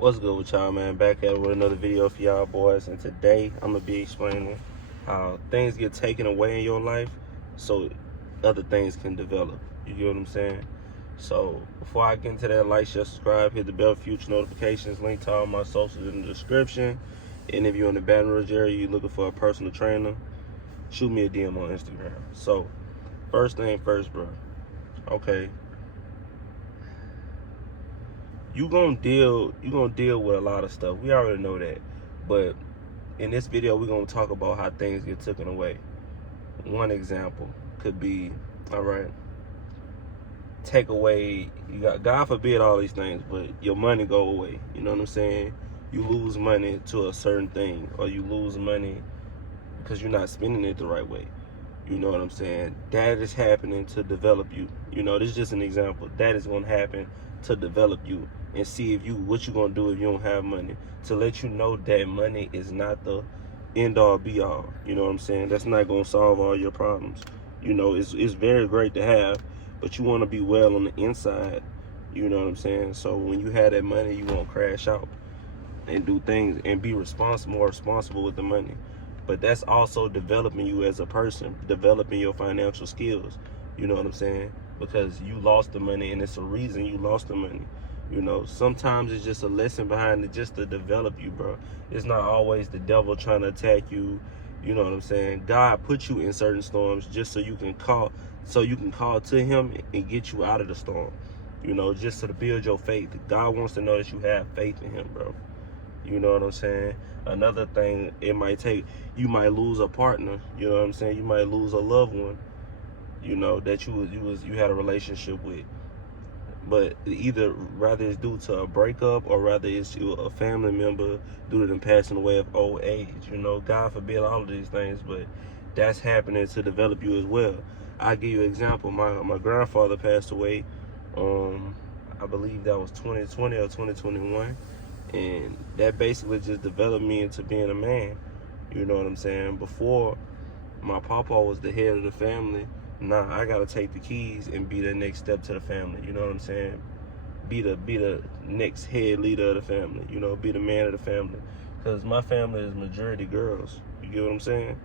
What's good with y'all, man? Back at it with another video for y'all boys, and today I'm gonna be explaining how things get taken away in your life so other things can develop. You get what I'm saying? So before I get into that, like, share, subscribe, hit the bell for future notifications. Link to all my socials in the description. And if you're in the Baton Rouge area, you're looking for a personal trainer, shoot me a DM on Instagram. So first thing first, bro. Okay. You gonna deal with a lot of stuff. We already know that. But in this video, we're gonna talk about how things get taken away. One example could be, all right, take away, you got, God forbid all these things, but your money go away. You know what I'm saying? You lose money to a certain thing, or you lose money because you're not spending it the right way. You know what I'm saying? That is happening to develop you. You know, this is just an example. That is gonna happen to develop you and see if what you gonna do if you don't have money, to let you know that money is not the end all be all. You know what I'm saying? That's not gonna solve all your problems. You know, it's very great to have, but you want to be well on the inside. You know what I'm saying? So when you have that money, you won't crash out and do things and be more responsible with the money. But that's also developing you as a person, developing your financial skills. You know what I'm saying? Because you lost the money, and it's a reason you lost the money. You know, sometimes it's just a lesson behind it, just to develop you, bro. It's not always the devil trying to attack you. You know what I'm saying? God put you in certain storms just so you can call to him and get you out of the storm. You know, just to build your faith. God wants to know that you have faith in him, bro. You know what I'm saying? Another thing, you might lose a partner. You know what I'm saying? You might lose a loved one, you know, that you had a relationship with. But rather it's due to a breakup, or rather it's a family member due to them passing away of old age. You know, God forbid all of these things, but that's happening to develop you as well. I'll give you an example. My grandfather passed away, I believe that was 2020 or 2021. And that basically just developed me into being a man. You know what I'm saying? Before, my papa was the head of the family. Now I gotta take the keys and be the next step to the family. You know what I'm saying? Be the next head leader of the family. You know, be the man of the family. Because my family is majority girls. You get what I'm saying?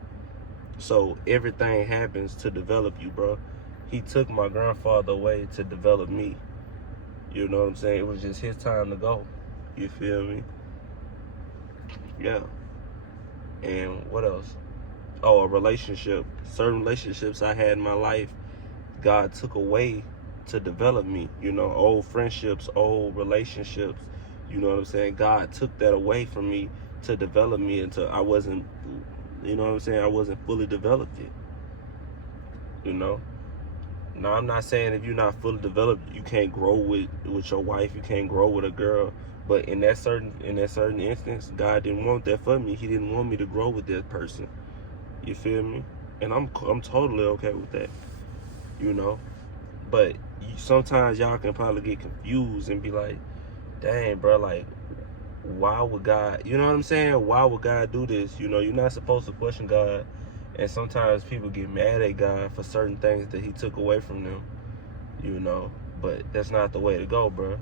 So everything happens to develop you, bro. He took my grandfather away to develop me. You know what I'm saying? It was just his time to go. You feel me? Yeah. And what else? Oh, a relationship. Certain relationships I had in my life, God took away to develop me. You know, old friendships, old relationships. You know what I'm saying? God took that away from me to develop me until I wasn't, you know what I'm saying? I wasn't fully developed yet. You know? Now, I'm not saying if you're not fully developed, you can't grow with your wife, you can't grow with a girl. But in that certain instance, God didn't want that for me. He didn't want me to grow with that person. You feel me? And I'm totally okay with that. You know? But sometimes y'all can probably get confused and be like, dang, bro, like, why would God, you know what I'm saying? Why would God do this? You know, you're not supposed to question God. And sometimes people get mad at God for certain things that he took away from them. You know? But that's not the way to go, bro.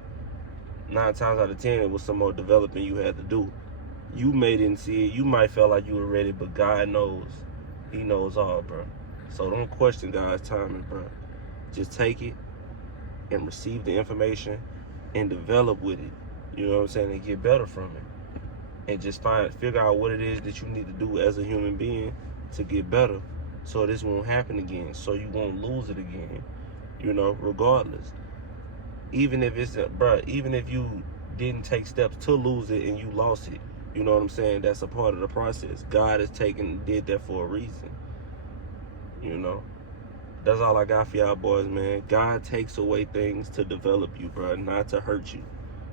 9 times out of 10, it was some more development you had to do. You didn't see it. You might feel like you were ready, but God knows. He knows all, bro. So don't question God's timing, bro. Just take it and receive the information and develop with it. You know what I'm saying? And get better from it. And just figure out what it is that you need to do as a human being to get better, so this won't happen again, so you won't lose it again. You know, regardless. Even if you didn't take steps to lose it and you lost it, you know what I'm saying? That's a part of the process. God did that for a reason. You know? That's all I got for y'all boys, man. God takes away things to develop you, bro, not to hurt you.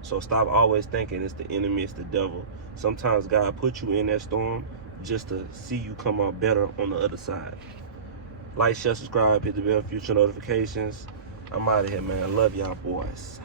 So stop always thinking it's the enemy, it's the devil. Sometimes God put you in that storm just to see you come out better on the other side. Like, share, subscribe, hit the bell for future notifications. I'm out of here, man. I love y'all boys.